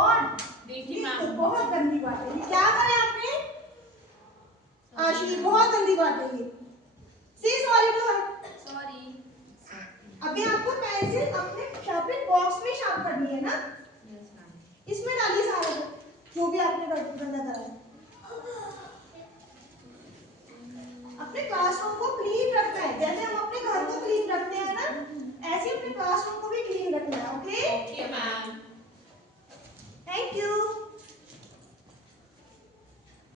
God, देखिए ये तो मैम, बहुत गंदी बात है। ये क्या करें आपने आशी, बहुत गंदी बात है ये। से सॉरी टू हर। सॉरी। अभी आपको पेंसिल अपने शार्पन बॉक्स में शार्प करनी है ना, यस मैम। इसमें डालिए सारा जो भी आपने गंदा करा है।